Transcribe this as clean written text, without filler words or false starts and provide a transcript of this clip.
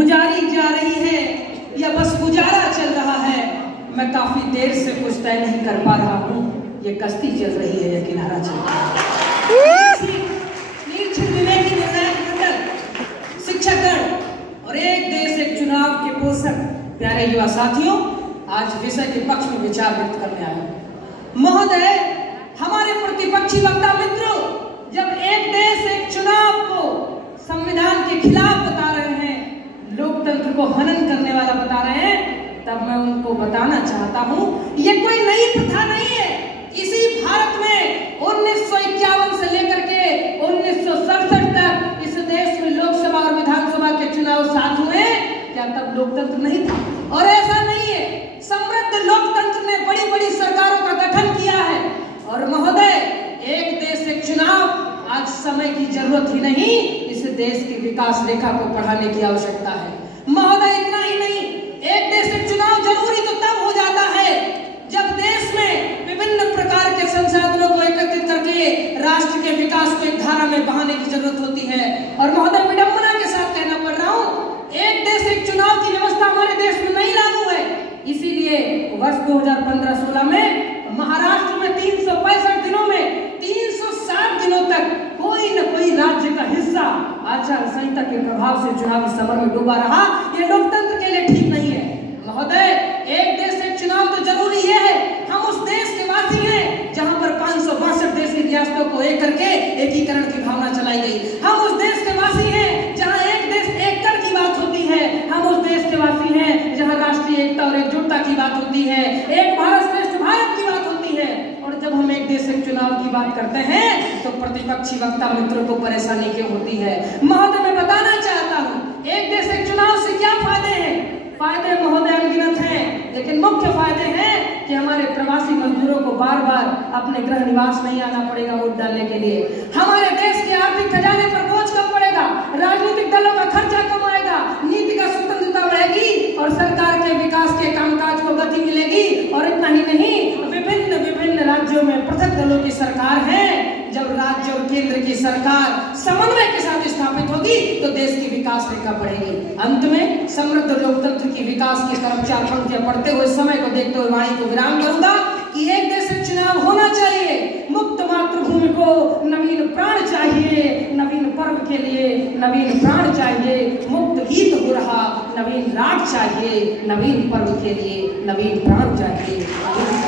गुजारी जा रही है या बस गुजारा चल रहा है, मैं काफी देर से कुछ तय नहीं कर पा रहा हूँ। ये कश्ती चल रही है या किनारा चल रहा है। विवेकी निर्णायक मंडल, शिक्षकगण और एक देश एक चुनाव के पोषक प्यारे युवा साथियों, आज विषय के पक्ष में विचार व्यक्त करने आए हैं। महोदय, हमारे प्रतिपक्षी वक्ता मित्रों, जब एक देश एक चुनाव को संविधान के खिलाफ बता रहे हैं, लोकतंत्र को हनन करने वाला बता रहे हैं, तब मैं उनको बताना चाहता हूं, ये कोई नई प्रथा नहीं है। इसी भारत में 1951 से लेकर के 1967 तक इस देश में लोकसभा और विधानसभा के चुनाव साथ हुए। क्या तब लोकतंत्र नहीं था? और ऐसा नहीं है। समृद्ध लोकतंत्र ने बड़ी बड़ी सरकारों का गठन किया है। और महोदय, एक देश एक चुनाव आज समय की जरूरत ही नहीं, इस देश की विकास रेखा को बढ़ाने की आवश्यकता है। महोदय, इतना ही नहीं, एक देश एक चुनाव जरूरी तो तब हो जाता है जब देश में विभिन्न प्रकार के संसाधनों को एकत्रित करके राष्ट्र के विकास को एक धारा में बहाने की जरूरत होती है। और महोदय, विडंबना के साथ कहना पड़ रहा हूँ, एक देश एक चुनाव की व्यवस्था हमारे देश में नहीं लागू है। इसीलिए वर्ष 2015-16 में महाराष्ट्र में 365 दिनों में 360 दिनों तक कोई न कोई राज्य का हिस्सा आचार संहिता के प्रभाव से चुनावी समर में डूबा रहा। ये लोकतंत्र के लिए ठीक नहीं है। महोदय, एक देश एक चुनाव तो जरूरी ये है, हम उस देश के वासी हैं जहां पर 562 देशी रियासतों को एक करके एकीकरण की भावना चलाई गई। हम उस देश के वासी हैं जहां एक देश एक कर की बात होती है। हम उस देश के वासी हैं जहां राष्ट्रीय एकता और एकजुटता की बात होती है, एक भारत श्रेष्ठ भारत की बात होती है। और जब हम एक देश एक चुनाव की बात करते हैं तो प्रतिपक्षी वक्ता मित्रों को परेशानी क्यों होती है? महोदय, मैं बताना चाहता हूँ, एक देश एक चुनाव से क्या फायदे हैं? फायदे महोदय अनगिनत हैं, लेकिन मुख्य फायदे हैं कि हमारे प्रवासी मजदूरों को बार बार अपने गृह निवास नहीं आना पड़ेगा वोट डालने के लिए। हमारे देश के आर्थिक खजाने पर बोझ कम पड़ेगा, राजनीतिक दलों का खर्चा कम आएगा, नीति का स्वतंत्रता बढ़ेगी और सरकार के विकास के कामकाज को गति मिलेगी। और इतना ही नहीं, विभिन्न विभिन्न राज्यों में पृथक दलों की सरकार है। जब राज्य और केंद्र की सरकार समन्वय के साथ स्थापित होगी तो देश की विकास रेखा बढ़ेगी। अंत में समृद्ध लोकतंत्र की विकास की तरफ चार पंक्तियां पढ़ते हुए समय को देखते हुए वाणी को विराम करूंगा कि एक देश एक चुनाव होना चाहिए। मुक्त मातृभूमि को नवीन प्राण चाहिए, नवीन पर्व के लिए नवीन प्राण चाहिए। मुक्त गीत हो रहा, नवीन राग चाहिए, नवीन पर्व के लिए नवीन प्राण चाहिए।